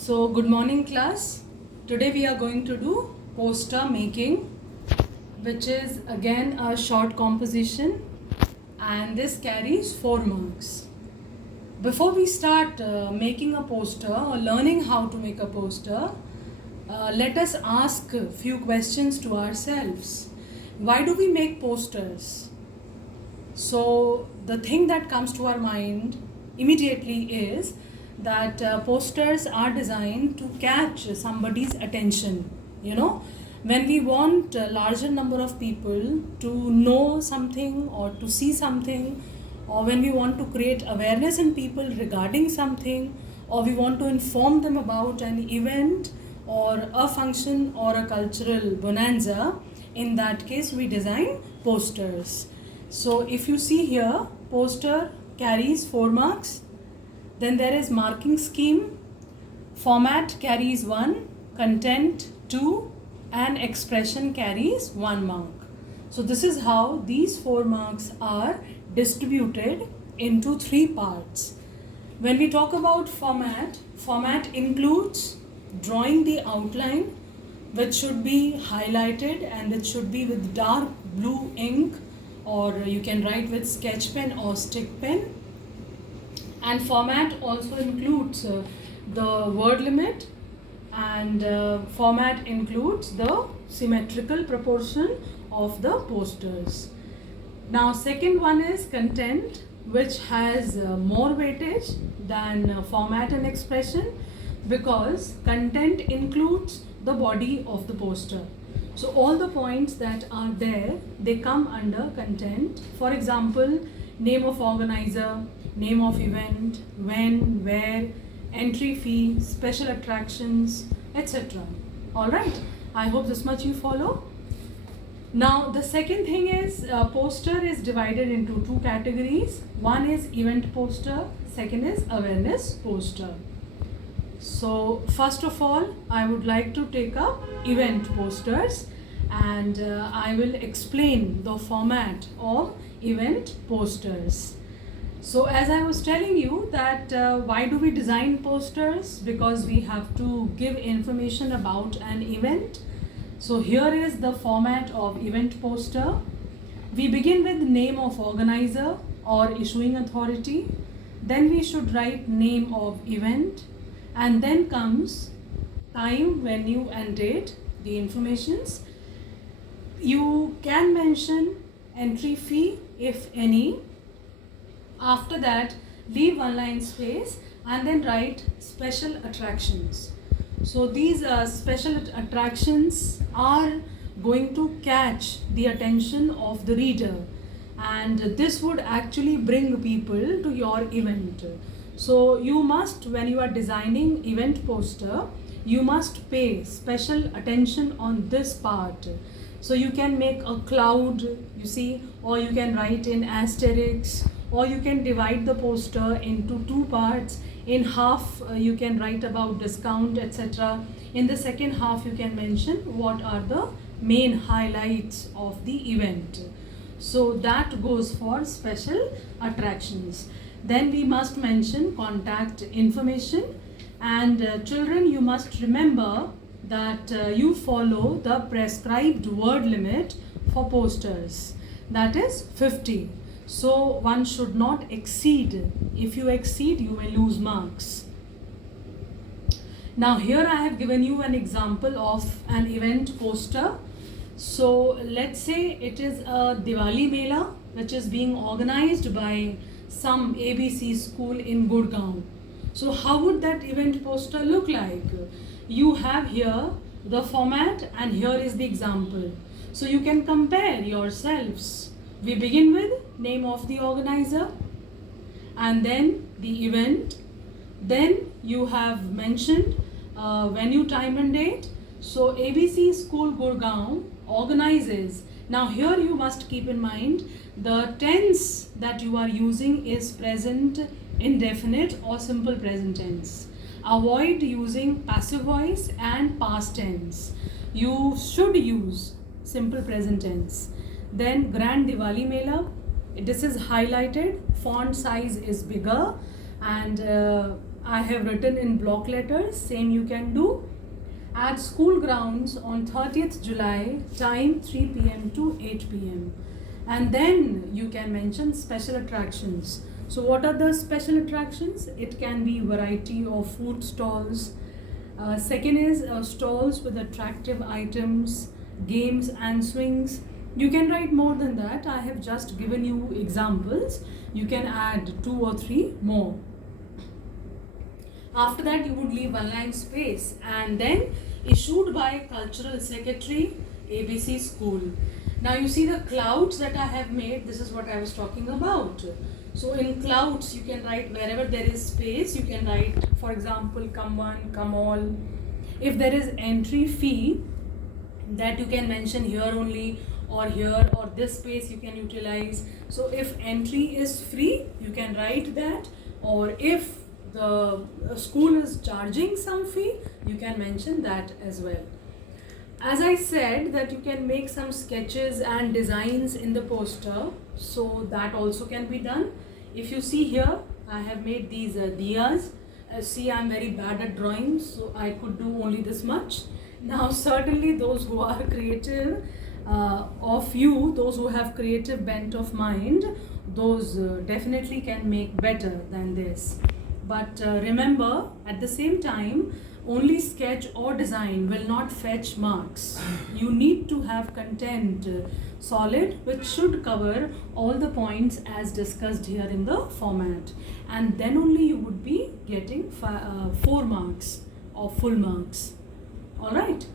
So, good morning, class. Today we are going to do poster making, which is again a short composition, and this carries 4 marks. Before we start making a poster or learning how to make a poster, let us ask a few questions to ourselves. Why do we make posters? So, the thing that comes to our mind immediately is that posters are designed to catch somebody's attention. When we want a larger number of people to know something or to see something, or when we want to create awareness in people regarding something, or we want to inform them about an event or a function or a cultural bonanza, in that case we design posters. So if you see here, poster carries 4 marks. Then there is marking scheme. Format carries 1, content 2, and expression carries 1 mark. So this is how these 4 marks are distributed into 3 parts. When we talk about format includes drawing the outline, which should be highlighted and which should be with dark blue ink, or you can write with sketch pen or stick pen. And format also includes the word limit, and format includes the symmetrical proportion of the posters. Now second one is content, which has more weightage than format and expression, because content includes the body of the poster. So all the points that are there, they come under content. For example, name of organizer, name of event, when, where, entry fee, special attractions, etc. Alright, I hope this much you follow. Now the second thing is poster is divided into 2 categories. One is event poster, second is awareness poster. So first of all, I would like to take up event posters, and I will explain the format of event posters. So as I was telling you that why do we design posters? Because we have to give information about an event. So here is the format of event poster. We begin with name of organizer or issuing authority. Then we should write name of event, and then comes time, venue and date, the informations. You can mention entry fee if any. After that, leave 1 line space and then write special attractions. So these special attractions are going to catch the attention of the reader, and this would actually bring people to your event. So you must, when you are designing event poster, you must pay special attention on this part. So you can make a cloud, you see, or you can write in asterisks, or you can divide the poster into 2 parts. In half you can write about discount, etc. In the second half you can mention what are the main highlights of the event. So that goes for special attractions. Then we must mention contact information, and children, you must remember that you follow the prescribed word limit for posters, that is 50. So one should not exceed. If you exceed, you may lose marks. Now here I have given you an example of an event poster. So let's say it is a Diwali Mela which is being organized by some ABC school in Gurgaon. So how would that event poster look like? You have here the format, and here is the example. So you can compare yourselves. We begin with name of the organizer, and then the event. Then you have mentioned venue, time and date. So ABC School Gurgaon organizes. Now here you must keep in mind the tense that you are using is present indefinite or simple present tense. Avoid using passive voice and past tense. You should use simple present tense. Then Grand Diwali Mela, this is highlighted, font size is bigger, and I have written in block letters, same you can do. At school grounds on 30th July, time 3 p.m. to 8 p.m. And then you can mention special attractions. So what are the special attractions? It can be variety of food stalls. Second is stalls with attractive items, games and swings. You can write more than that. I have just given you examples. You can add 2 or 3 more. After that, you would leave one line space and then issued by Cultural Secretary, ABC School. Now you see the clouds that I have made. This is what I was talking about. So in clouds, you can write wherever there is space. You can write, for example, come one, come all. If there is entry fee, that you can mention here only or here, or this space you can utilize. So if entry is free, you can write that, or if the school is charging some fee, you can mention that as well. As I said that you can make some sketches and designs in the poster, so that also can be done. If you see here, I have made these diyas. See, I'm very bad at drawing, so I could do only this much. Now certainly those who are creative of you, those who have creative bent of mind, those definitely can make better than this. But remember, at the same time, only sketch or design will not fetch marks. You need to have content solid, which should cover all the points as discussed here in the format, and then only you would be getting 4 marks or full marks. All right.